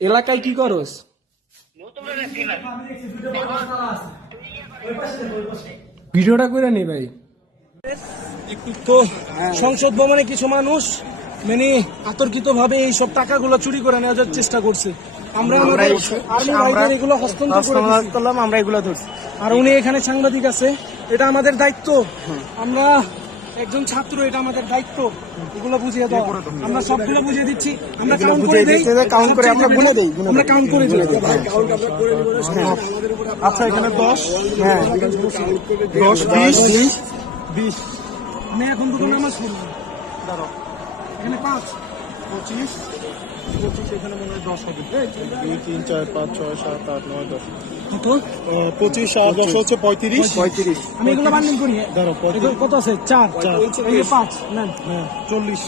এলাকায় কি করস? ভিডিওটা করে নি ভাই। তো সংসদ ভবনে কিছু মানুষ মানে আতর্কিত ভাবে এইসব টাকাগুলো চুরি করে নেওয়ার চেষ্টা করছে। আমরা আমাদের আর্মি ভাইদের এগুলো হস্তান্তর করলাম, আমরা এগুলো ধরছি। আর উনি এখানে সাংবাদিক আছে, এটা আমাদের দায়িত্ব। আমরা একজন ছাত্র, এটা আমাদের দায়িত্ব এগুলো বুঝিয়ে দাও। আমরা সবগুলো বুঝিয়ে দিচ্ছি, আমরা কাউন্ট করে দেই, কাউন্ট করে আমরা গুনে দেই, আমরা কাউন্ট করে দিই। আচ্ছা এখানে 10, হ্যাঁ 10 20 আমি এখন দুটো নামাজ পড়লাম। দাঁড়াও, এখানে 5 25 এখানে মনে হয় 10 হবে। 2 3 4 5 6 7 8 9 10 কত? 25 আর 10 হচ্ছে 35। আমি এগুলো বান্ডিল করি। দাঁড়াও, কত আছে? 4 এই 5 নেন। হ্যাঁ 40